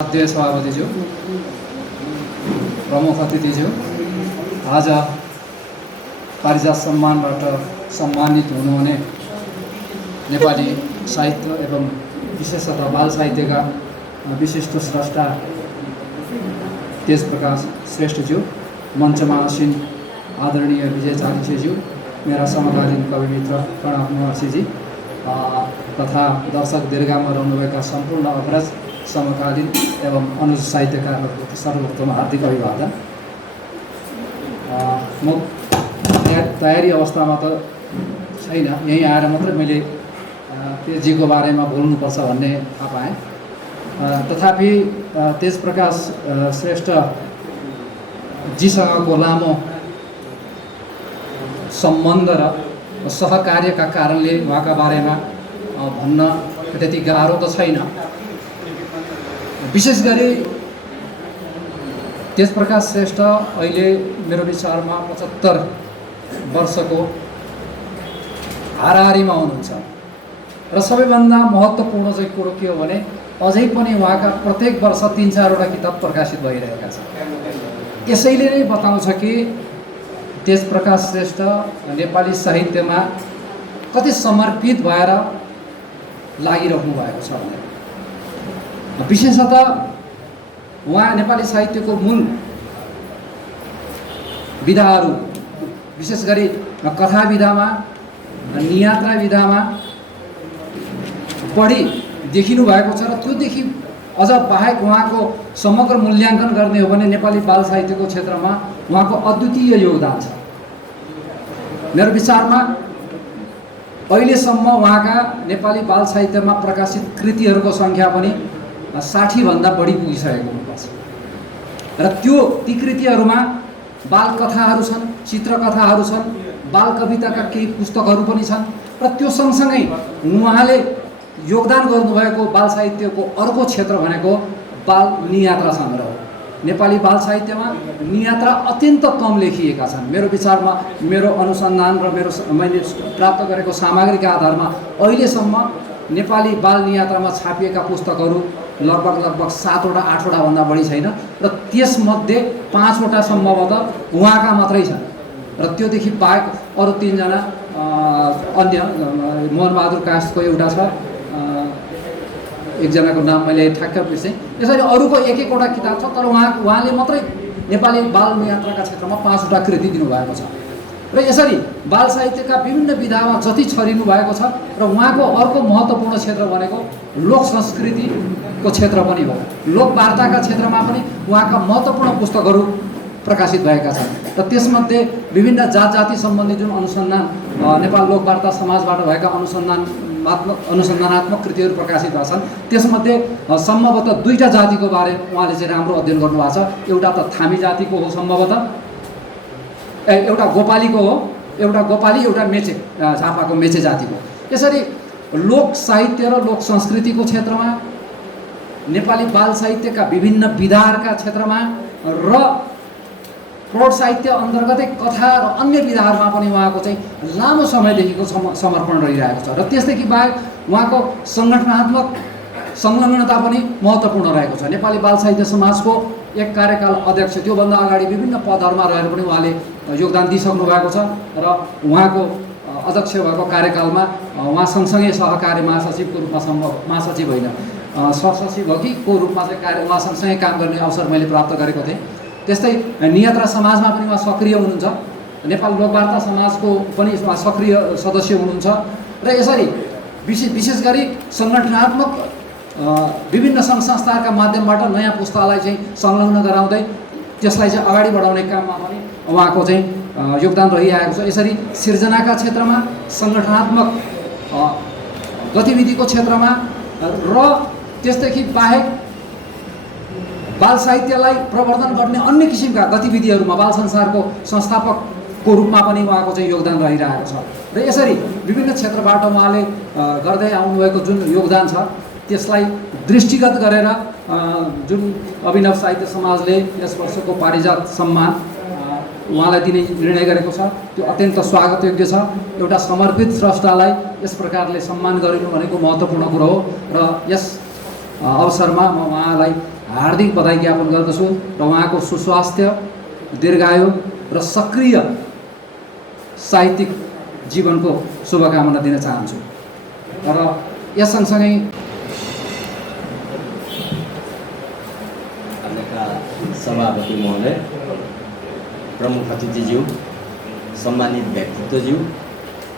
अध्यक्ष सभापतिज्यू, प्रमुख अतिथिज्यू, आज पारिजात सम्मानबाट सम्मानित हुनुहुने नेपाली साहित्य एवं विशेषतः बाल साहित्यका विशिष्ट स्रष्टा तेजप्रकाश श्रेष्ठज्यू, मञ्चमा आसीन आदरणीय विजय चालिसेज्यू, मेरा समकालीन कवि मित्र प्रणव महर्षिजी तथा दर्शक दीर्घामा रहनुभएका सम्पूर्ण अग्रज समकालीन एवं अनुज साहित्यकारहरूको सर्वप्रथम हार्दिक अभिवादन। म तयारी अवस्थामा त छैन, यहीँ आएर मात्रै मैले तेजजीको बारेमा बोल्नुपर्छ भन्ने थाहा पाएँ। तथापि तेजप्रकाश श्रेष्ठ जीसँगको लामो सम्बन्ध र सहकार्यका कारणले उहाँका बारेमा भन्न त्यति गाह्रो त छैन। विशेष गरी तेजप्रकाश श्रेष्ठ अहिले मेरो विचारमा 75 वर्षको हाराहारीमा हुनुहुन्छ र सबैभन्दा महत्त्वपूर्ण चाहिँ कुरो के हो भने अझै पनि उहाँका प्रत्येक वर्ष 3-4 वटा किताब प्रकाशित भइरहेका छन्। यसैले नै बताउँछ कि तेजप्रकाश श्रेष्ठ नेपाली साहित्यमा कति समर्पित भएर लागिरहनु भएको छ भनेर। विशेषतः उहाँ नेपाली साहित्यको मूल विधाहरू विशेष गरी कथा विधामा, नियात्रा विधामा बढी देखिनु भएको छ र त्योदेखि अझ बाहेक उहाँको समग्र मूल्याङ्कन गर्ने हो भने नेपाली बाल साहित्यको क्षेत्रमा उहाँको अद्वितीय योगदान छ। मेरो विचारमा अहिलेसम्म उहाँका नेपाली बाल साहित्यमा प्रकाशित कृतिहरूको सङ्ख्या पनि 60 भन्दा बढी पुगिसकेको हुनुपर्छ र ती कृतिहरूमा बाल कथाहरू छन्, चित्रकथाहरू छन्, बाल कविताका केही पुस्तकहरू पनि छन् र त्यो सँगसँगै उहाँले योगदान गर्नुभएको बाल साहित्यको अर्को क्षेत्र भनेको बाल नियात्रा सङ्ग्रह हो। नेपाली बाल साहित्यमा नियात्रा अत्यन्त कम लेखिएका छन्। मेरो विचारमा, मेरो अनुसन्धान र मैले प्राप्त गरेको सामग्रीका आधारमा अहिलेसम्म नेपाली बाल नियात्रामा छापिएका पुस्तकहरू लगभग 7 वटा 8 वटा भन्दा बढी छैन र त्यसमध्ये 5 वटा सम्भवतः उहाँका मात्रै छन् र त्योदेखि बाहेक अरू 3 जना अन्य मोहनबहादुर कास्टको एउटा छ, एकजनाको नाम मैले ठ्याक्क बिर्सेँ। यसरी अरूको एक वटा किताब छ तर उहाँले मात्रै नेपाली बाल नियात्राका क्षेत्रमा 5 वटा कृति दिनुभएको छ र यसरी बाल साहित्यका विभिन्न विधामा जति छरिनु भएको छ र उहाँको अर्को महत्त्वपूर्ण क्षेत्र भनेको लोक संस्कृतिको क्षेत्र पनि हो। लोक वार्ताका क्षेत्रमा पनि उहाँका महत्त्वपूर्ण पुस्तकहरू प्रकाशित भएका छन् र त्यसमध्ये विभिन्न जात जाति सम्बन्धी जुन अनुसन्धान नेपाल लोकवार्ता समाजबाट भएका अनुसन्धानात्मक कृतिहरू प्रकाशित भएका छन् त्यसमध्ये सम्भवतः 2टा जातिको बारे उहाँले चाहिँ राम्रो अध्ययन गर्नुभएको छ। एउटा त थामी जातिको हो सम्भवतः, एउटा गोपालीको हो, एउटा गोपाली, एउटा मेचे झापाको मेचे जातिको। यसरी लोक साहित्य र लोक संस्कृतिको क्षेत्रमा, नेपाली बाल साहित्यका विभिन्न विधाहरूका क्षेत्रमा र प्रौढ साहित्य अन्तर्गतै कथा र अन्य विधाहरूमा पनि उहाँको चाहिँ लामो समयदेखिको समर्पण रहिरहेको छ र त्यसदेखि बाहेक उहाँको सङ्गठनात्मक संलग्नता पनि महत्त्वपूर्ण रहेको छ। नेपाली बाल साहित्य समाजको एक कार्यकाल अध्यक्ष, त्योभन्दा अगाडि विभिन्न पदहरूमा रहेर पनि उहाँले योगदान दिइसक्नु भएको छ र उहाँको अध्यक्ष भएको कार्यकालमा उहाँ सँगसँगै सहकारी महासचिवको रूपमा महासचिव होइन सहसचिवको रूपमा चाहिँ उहाँ सँगसँगै काम गर्ने अवसर मैले प्राप्त गरेको थिएँ। त्यस्तै नियात्रा समाजमा पनि उहाँ सक्रिय हुनुहुन्छ, नेपाल लोकवार्ता समाजको पनि उहाँ सक्रिय सदस्य हुनुहुन्छ र यसरी विशेष गरी सङ्गठनात्मक विभिन्न सङ्घ संस्थाका माध्यमबाट नयाँ पुस्तालाई चाहिँ संलग्न गराउँदै त्यसलाई चाहिँ अगाडि बढाउने काममा पनि उहाँको चाहिँ योगदान रहिआएको छ। यसरी सिर्जनाका क्षेत्रमा, सङ्गठनात्मक गतिविधिको क्षेत्रमा र त्यसदेखि बाहेक बाल साहित्यलाई प्रवर्धन गर्ने अन्य किसिमका गतिविधिहरूमा बाल संसारको संस्थापकको रूपमा पनि उहाँको चाहिँ योगदान रहिरहेको छ र यसरी विभिन्न क्षेत्रबाट उहाँले गर्दै आउनुभएको जुन योगदान छ त्यसलाई दृष्टिगत गरेर जुन अभिनव साहित्य समाजले यस वर्षको पारिजात सम्मान उहाँलाई दिने निर्णय गरेको छ त्यो अत्यन्त स्वागतयोग्य छ। एउटा समर्पित स्रष्टालाई यस प्रकारले सम्मान गरिनु भनेको महत्त्वपूर्ण कुरो हो र यस अवसरमा म उहाँलाई हार्दिक बधाई ज्ञापन गर्दछु र उहाँको सुस्वास्थ्य, दीर्घायु र सक्रिय साहित्यिक जीवनको शुभकामना दिन चाहन्छु। र यस सँगसँगै हामीका सभापति महोदय, प्रमुख अतिथिज्यू, सम्मानित व्यक्तित्वज्यू,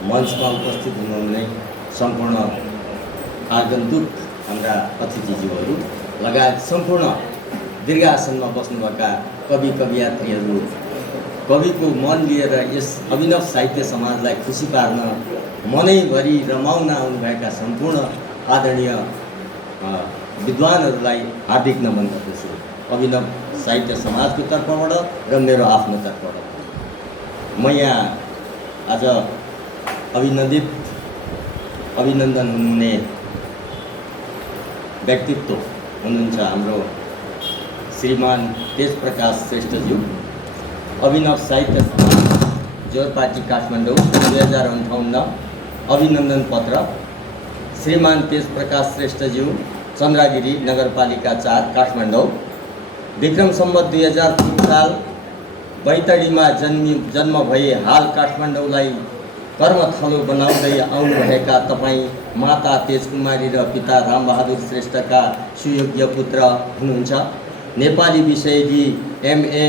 मञ्चमा उपस्थित हुनुहुने सम्पूर्ण आगन्तुक हाम्रा अतिथिज्यूहरू लगायत सम्पूर्ण दीर्घासनमा बस्नुभएका कवि कवयित्रीहरू, कविको मन लिएर यस अभिनव साहित्य समाजलाई खुसी पार्न मनैभरि रमाउन आउनुभएका सम्पूर्ण आदरणीय विद्वानहरूलाई हार्दिक नमन गर्दछु अभिनव साहित्य समाजको तर्फबाट र मेरो आफ्नो तर्फबाट। म यहाँ आज अभिनन्दन हुनुहुने व्यक्तित्व हुनुहुन्छ हाम्रो श्रीमान तेज प्रकाश श्रेष्ठज्यू, अभिनव साहित्य समाज जोरपाटी काठमाडौँ 2058 अभिनन्दन पत्र। श्रीमान तेज प्रकाश श्रेष्ठज्यू, चन्द्रगिरी नगरपालिका 4 काठमाडौँ। विक्रम सम्वत 2003 साल बैतडीमा जन्म भए हाल काठमाडौँलाई कर्मथलो बनाउँदै आउनुभएका तपाईँ माता तेजकुमारी र पिता रामबहादुर श्रेष्ठका सुयोग्य पुत्र हुनुहुन्छ। नेपाली विषय लिई MA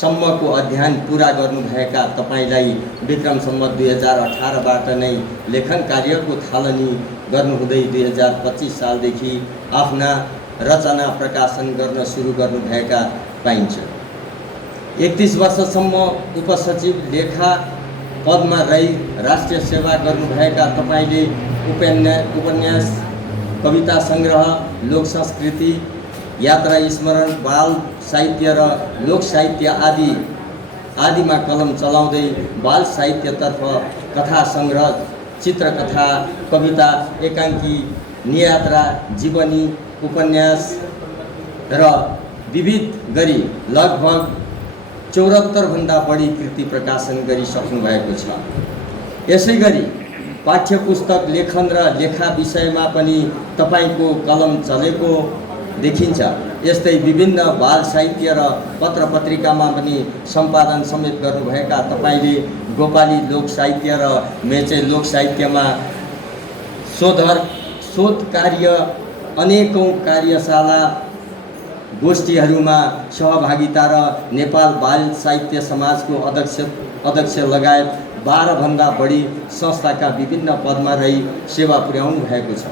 सम्मको अध्ययन पुरा गर्नुभएका तपाईँलाई विक्रम सम्वत 2018बाट नै लेखन कार्यको थालनी गर्नुहुँदै 2025 सालदेखि आफ्ना रचना प्रकाशन गर्न सुरु गर्नुभएका पाइन्छ। 31 वर्षसम्म उपसचिव लेखा पदमा रही राष्ट्रिय सेवा गर्नुभएका तपाईँले उपन्यास, कविता सङ्ग्रह, लोक संस्कृति, यात्रा स्मरण, बाल साहित्य र लोक साहित्य आदिमा कलम चलाउँदै बाल साहित्यतर्फ कथा सङ्ग्रह, चित्रकथा, कविता, एकाङ्की, नियात्रा, जीवनी, उपन्यास र विविध गरी लगभग 74 भन्दा बढी कृति प्रकाशन गरिसक्नु भएको छ। यसै गरी पाठ्यपुस्तक लेखन र लेखा विषयमा पनि तपाईँको कलम चलेको देखिन्छ। यस्तै विभिन्न बाल साहित्य र पत्र पत्रिकामा पनि सम्पादन समेत गर्नुभएका तपाईँले गोपाली लोक साहित्य र मेचे लोक साहित्यमा शोध कार्य, अनेकौं कार्यशाला गोष्ठीहरूमा सहभागिता र नेपाल बाल साहित्य समाजको अध्यक्ष लगायत 12 भन्दा बढी संस्थाका विभिन्न पदमा रही सेवा पुर्याउनु भएको छ।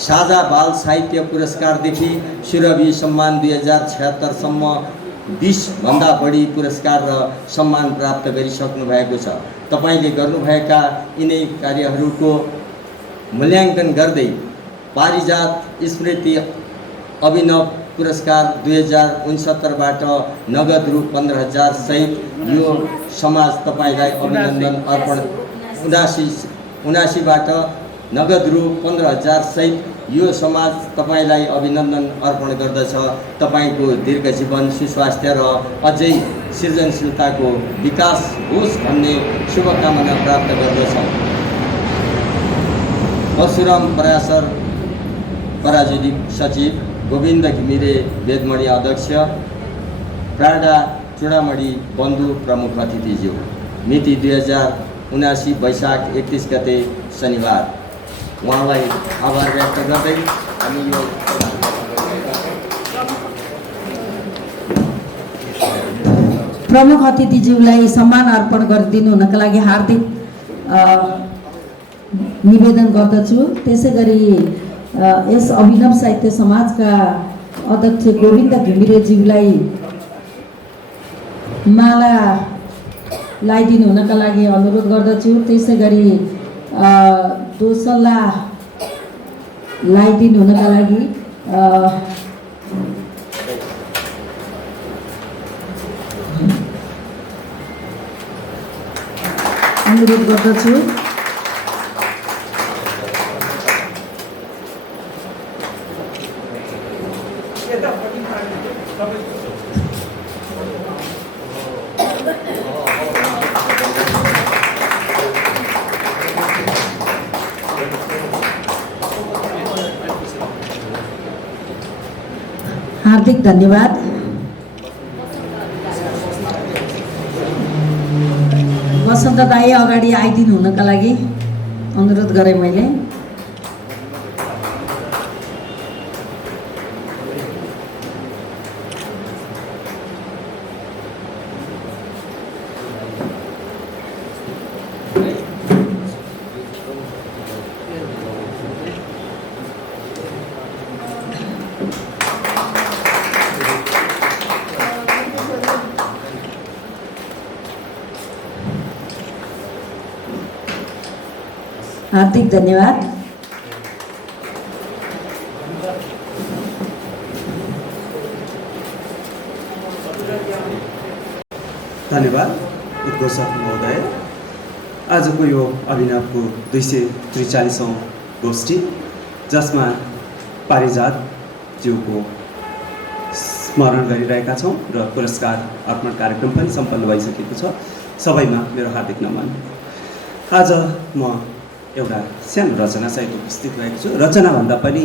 साझा बाल साहित्य पुरस्कारदेखि सुरभि सम्मान 2076 सम्म 20 भन्दा बढी पुरस्कार र सम्मान प्राप्त गरिसक्नु भएको छ। तपाईले गर्नुभएका यिनै कार्यहरूको मूल्याङ्कन गर्दै पारिजात स्मृति अभिनव पुरस्कार 2069बाट नगद रु 15,000 सहित यो समाज तपाईलाई अभिनन्दन अर्पण 79बाट नगद रु 15,000 सहित यो समाज तपाईलाई अभिनन्दन अर्पण गर्दछ। तपाईको दीर्घ जीवन, सुस्वास्थ्य र अझै सृजनशीलताको विकास होस् भन्ने शुभकामना प्राप्त गर्दछ। परशुराम पराशर पराजुली सचिव, गोविन्द घिमिरे वेदमणि अध्यक्ष, प्राडा चूडामणि बन्धु प्रमुख अतिथिज्यू। मिति 2079 वैशाख 31 गते शनिबार। उहाँलाई आभार व्यक्त गर्दै हामी यो प्रमुख अतिथिज्यूलाई सम्मान अर्पण गरिदिनु हुनका लागि हार्दिक निवेदन गर्दछु। त्यसै गरी यस अभिनव साहित्य समाजका अध्यक्ष गोविन्द घिमिरेज्यूलाई माला लगाइदिनु हुनका लागि अनुरोध गर्दछु। त्यसै गरी दोसल्ला लगाइदिनु हुनका लागि अनुरोध गर्दछु। हार्दिक धन्यवाद। वसन्त दाई अगाडि आइदिनु हुनका लागि अनुरोध गरेँ मैले। हार्दिक धन्यवाद। धन्यवाद उद्घोषक महोदय। आजको यो अभिनवको 243औं गोष्ठी, जसमा पारिजातज्यूको स्मरण गरिरहेका छौँ र पुरस्कार अर्पण कार्यक्रम पनि सम्पन्न भइसकेको छ। सबैमा मेरो हार्दिक नमन। आज म एउटा सानो रचनासहित उपस्थित भएको छु। रचनाभन्दा पनि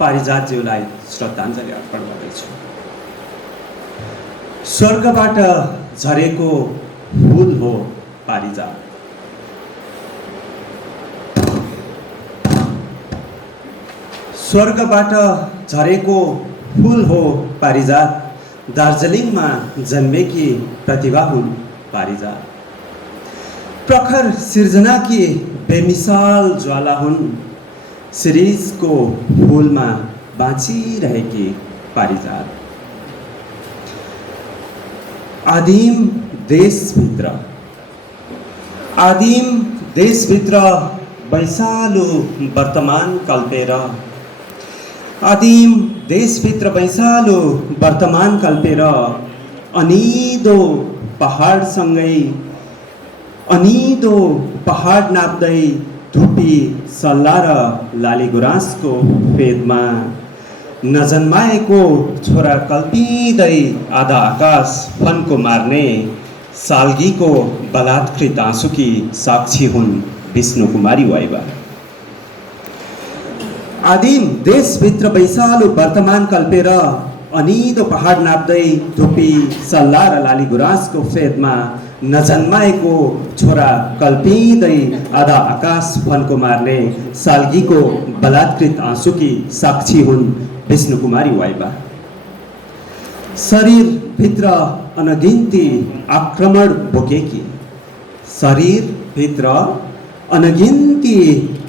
पारिजातज्यूलाई श्रद्धाञ्जली अर्पण गर्दैछु। स्वर्गबाट झरेको फूल हो पारिजात, स्वर्गबाट झरेको फूल हो पारिजात, दार्जिलिङमा जन्मेकी प्रतिभा हुन् पारिजात। प्रखर सिर्जनाकी बेमिसाल ज्वाला हुन्, शिरीषको फूलमा बाँचिरहेकी पारिजात। आदिम देशभित्र वैशालु वर्तमान कल्पेर, आदिम देशभित्र वैशालु वर्तमान कल्पेर, अनिदो पहाड नाप्दै धुपी सल्ला र लालीगुराँसको फेदमा, नजन्माएको छोरा कल्पिँदै आधा आकाश फन्को मार्ने, साल्गीको बलात्कृत आँसुकी साक्षी हुन् विष्णु कुमारी वाइबा। आदिम देशभित्र वैशालु वर्तमान कल्पेर, अनिदो पहाड नाप्दै धुपी सल्ला र लालीगुराँसको फेदमा, नजन्माएको छोरा कल्पिँदै आधा आकाश फन्को मार्ने, साल्गीको बलात्कृत आँसुकी साक्षी हुन् विष्णु कुमारी वाइबा। शरीरभित्र अनगिन्ती आक्रमण बोकेकी, शरीरभित्र अनगिन्ती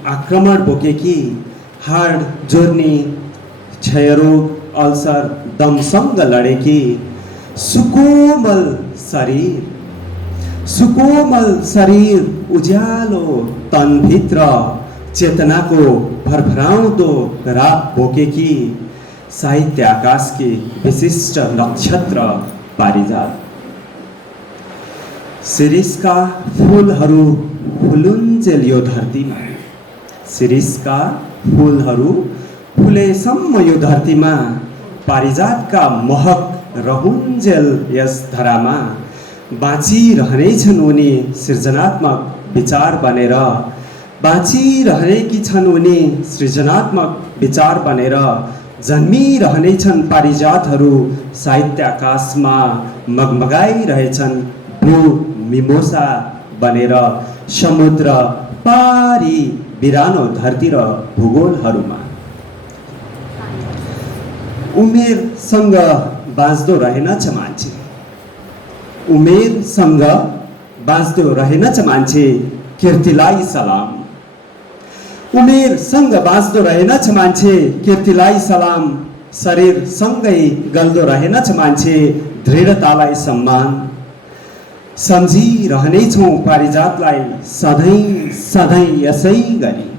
आक्रमण बोकेकी, हाड जोर्नी क्षयरोग अल्सर दमसँग लडेकी, सुकोमल शरीर उज्यालो तनभित्र चेतनाको भरभराउँदो रात बोकेकी, साहित्य आकाशकी विशिष्ट नक्षत्र पारिजात। शिरीषका फूलहरू फुलुन्जेल यो धरतीमा, शिरीषका फूलहरू फुलेसम्म यो धरतीमा, पारिजातका महक रहुन्जेल यस धरामा, बाँचिरहनेछन् उनी सृजनात्मक विचार बनेर, बाँचिरहनेकी छन् उनी सृजनात्मक विचार बनेर, जन्मिरहनेछन् पारिजातहरू साहित्य आकाशमा, मगमगाइरहेछन् ब्लू मिमोसा बनेर, समुद्र पारी बिरानो धरती र भूगोलहरूमा। उमेरसँग बाँच्दो रहेनछ मान्छे, उमेरसँग बाँच्दो रहेनछ मान्छे, कीर्तिलाई सलाम। उमेरसँग बाँच्दो रहेनछ मान्छे, कीर्तिलाई सलाम। शरीरसँगै गल्दो रहेनछ मान्छे, दृढतालाई सम्मान। सम्झिरहनेछौँ पारिजातलाई सधैँ सधैँ यसै गरी,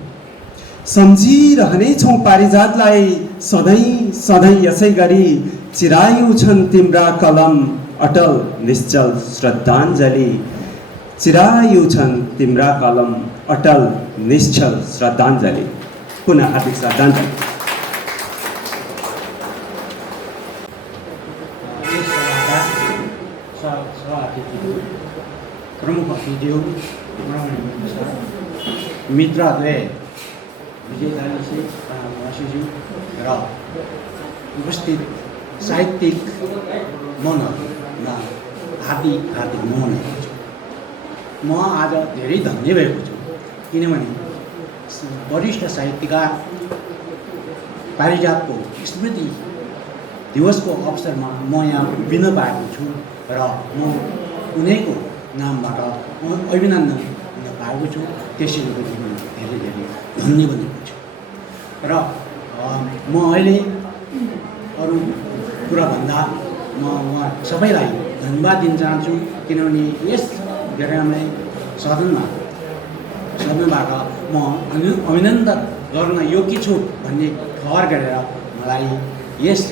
सम्झिरहनेछौँ पारिजातलाई सधैँ सधैँ यसै गरी, चिरायु छन् तिम्रा कलम अटल निश्चल श्रद्धाञ्जली, चिरायु छन् तिम्रा कलम अटल निश्चल श्रद्धाञ्जली। पुनः हार्दिक श्रद्धाञ्जली। प्रमुख अतिथिज्यू, मित्रहरूले, विजयदानीजी, वासीज्यू र उपस्थित साहित्यिक मनहरूमा हार्दिक नमन गर्छु। म आज धेरै धन्य भएको छु, किनभने वरिष्ठ साहित्यकार पारिजातको स्मृति दिवसको अवसरमा म यहाँ उभिन पाएको छु र म उनीको नामबाट अभिनन्दन दिन पाएको छु। त्यसैले पनि म धेरै धेरै धन्य बनेको छु र म अहिले अरू कुरा भन्दा म उहाँ सबैलाई धन्यवाद दिन चाहन्छु, किनभने यस कार्यक्रमलाई सदनबाट म अभिनन्दन गर्न योग्य छु भन्ने ठहर गरेर मलाई यस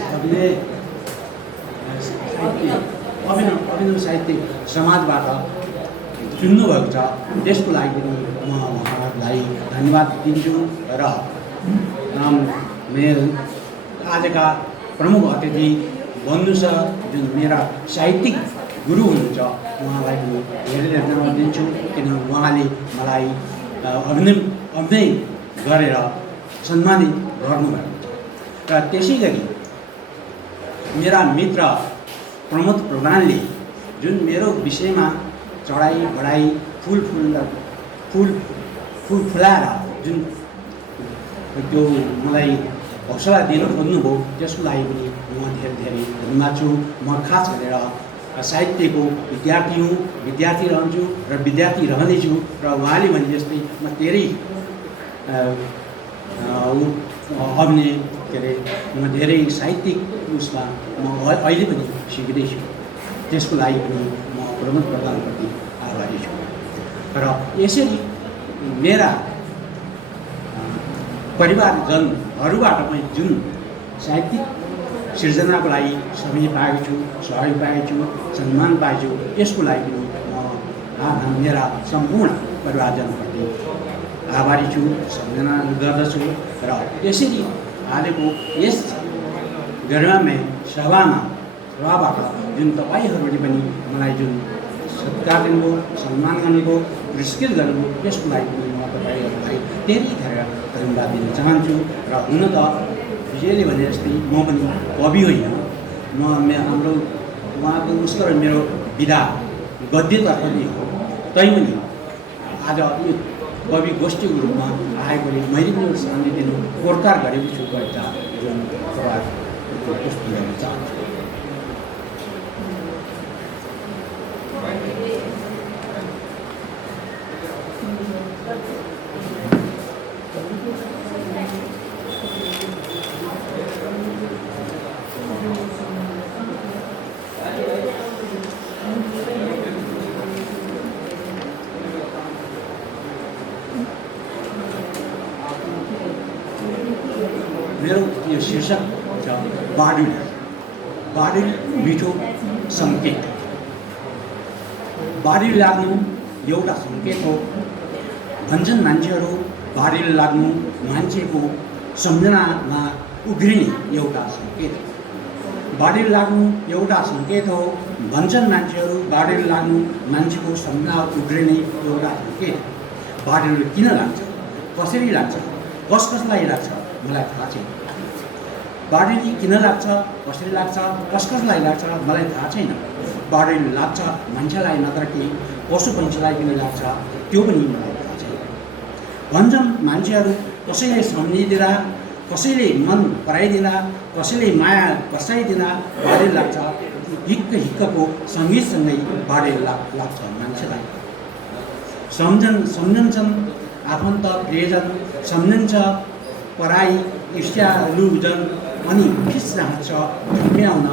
अभिनव साहित्य समाजबाट चुन्नुभएको छ। त्यसको लागि पनि म उहाँलाई धन्यवाद दिन्छु र मेरो आजका प्रमुख अतिथि बन्धु छ, जुन मेरा साहित्यिक गुरु हुनुहुन्छ, उहाँलाई पनि धेरै धेरै धन्यवाद दिन्छु, किनभने उहाँले मलाई अभिनय गरेर सम्मानित गर्नुभएको छ। र त्यसै गरी मेरा मित्र प्रमोद प्रधानले जुन मेरो विषयमा चढाइ बढाइ फुल फुलाएर जुन त्यो मलाई हौसला दिन खोज्नुभयो, त्यसको लागि पनि म धेरै धेरै धन्यवाद छु। म खास गरेर साहित्यको विद्यार्थी हुँ, विद्यार्थी रहन्छु र विद्यार्थी रहनेछु र उहाँले भने जस्तै म धेरै अभिनय के अरे म धेरै साहित्यिक उसमा म अहिले पनि सिक्दैछु। त्यसको लागि पनि म प्रमोद प्रधानप्रति आभारी छु। र यसरी मेरा परिवारजनहरूबाट पनि जुन साहित्यिक सिर्जनाको लागि समय पाएको छु, सहयोग पाएको छु, सम्मान पाएको छु, यसको लागि पनि म मेरा सम्पूर्ण परिवारजनप्रति आभारी छु, सम्झना गर्दछु। र यसरी हालेको यस गरिमामय सभाबाट जुन तपाईँहरूले पनि मलाई जुन सत्कार दिनुभयो, सम्मान गर्नुभयो, पुरस्कृत गर्नुभयो, त्यसको लागि पनि म तपाईँहरूलाई धेरै धेरै धन्यवाद दिन चाहन्छु। र हुन त विजयले भने जस्तै म पनि कवि होइन, हाम्रो उहाँको उसको मेरो विधा गद्यतर्फ नै हो, तैपनि आज यो कवि गोष्ठीको रूपमा आएकोले मैले पनि सामने दिनु पुरस्कार गरेको छु कविता जुन प्रस्तुत गर्न चाहन्छु। मेरो यो शीर्षक छ बाढी मिठो सङ्केत। बाढी लाग्नु एउटा सङ्केत हो। भन्छन् मान्छेहरू बाढीले लाग्नु मान्छेको सम्झनामा उघ्रिने एउटा सङ्केत हो। बाढीले लाग्नु एउटा सङ्केत हो। भन्छन् मान्छेहरू बाढीले लाग्नु मान्छेको सम्झना उघ्रिने एउटा सङ्केत हो। बाढीले किन लाग्छ, कसरी लाग्छ, कसलाई लाग्छ मलाई थाहा छैन। बाढीले किन लाग्छ, कसरी लाग्छ, कसलाई लाग्छ मलाई थाहा छैन। बाढीले लाग्छ मान्छेलाई नत्र कि पशु पक्षीलाई पनि लाग्छ, त्यो पनि मलाई थाहा छैन। भन्छन् मान्छेहरू कसैले सम्झिदिँदा, कसैले मन पराइदिँदा, कसैले माया बसाइदिँदा बाढीले लाग्छ। हिक्कको सङ्गीतसँगै बाढीले लाग्छ मान्छेलाई। सम्झन्छन् आफन्त प्रियजन, सम्झन्छ पराई ईर्ष्यालुजन, अनि खिच राख्छ झुम्याउन।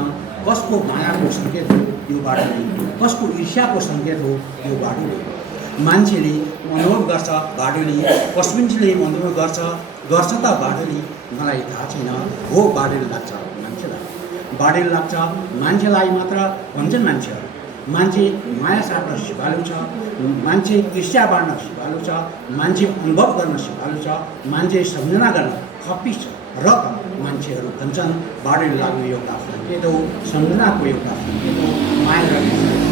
कसको मायाको सङ्केत हो यो बाढीले, कसको ईर्ष्याको सङ्केत हो यो बाढीले। मान्छेले अनुभव गर्छ बाढीले, पशुपक्षीले अनुभव गर्छ त बाढीले मलाई थाहा छैन। हो बाढीले लाग्छ मान्छेलाई, बाढीले लाग्छ मान्छेलाई मात्र भन्छन् मान्छेहरू। मान्छे माया साट्न सिपालु छ, मान्छे ईर्ष्या बाँड्न सिपालु छ, मान्छे अनुभव गर्न सिपालु छ, मान्छे सम्झना गर्न खप्पिस छ। र मान्छेहरू भन्छन् बाढीले लाग्नु एउटा सङ्केत हो, सम्झनाको एउटा सङ्केत हो, माया गर्ने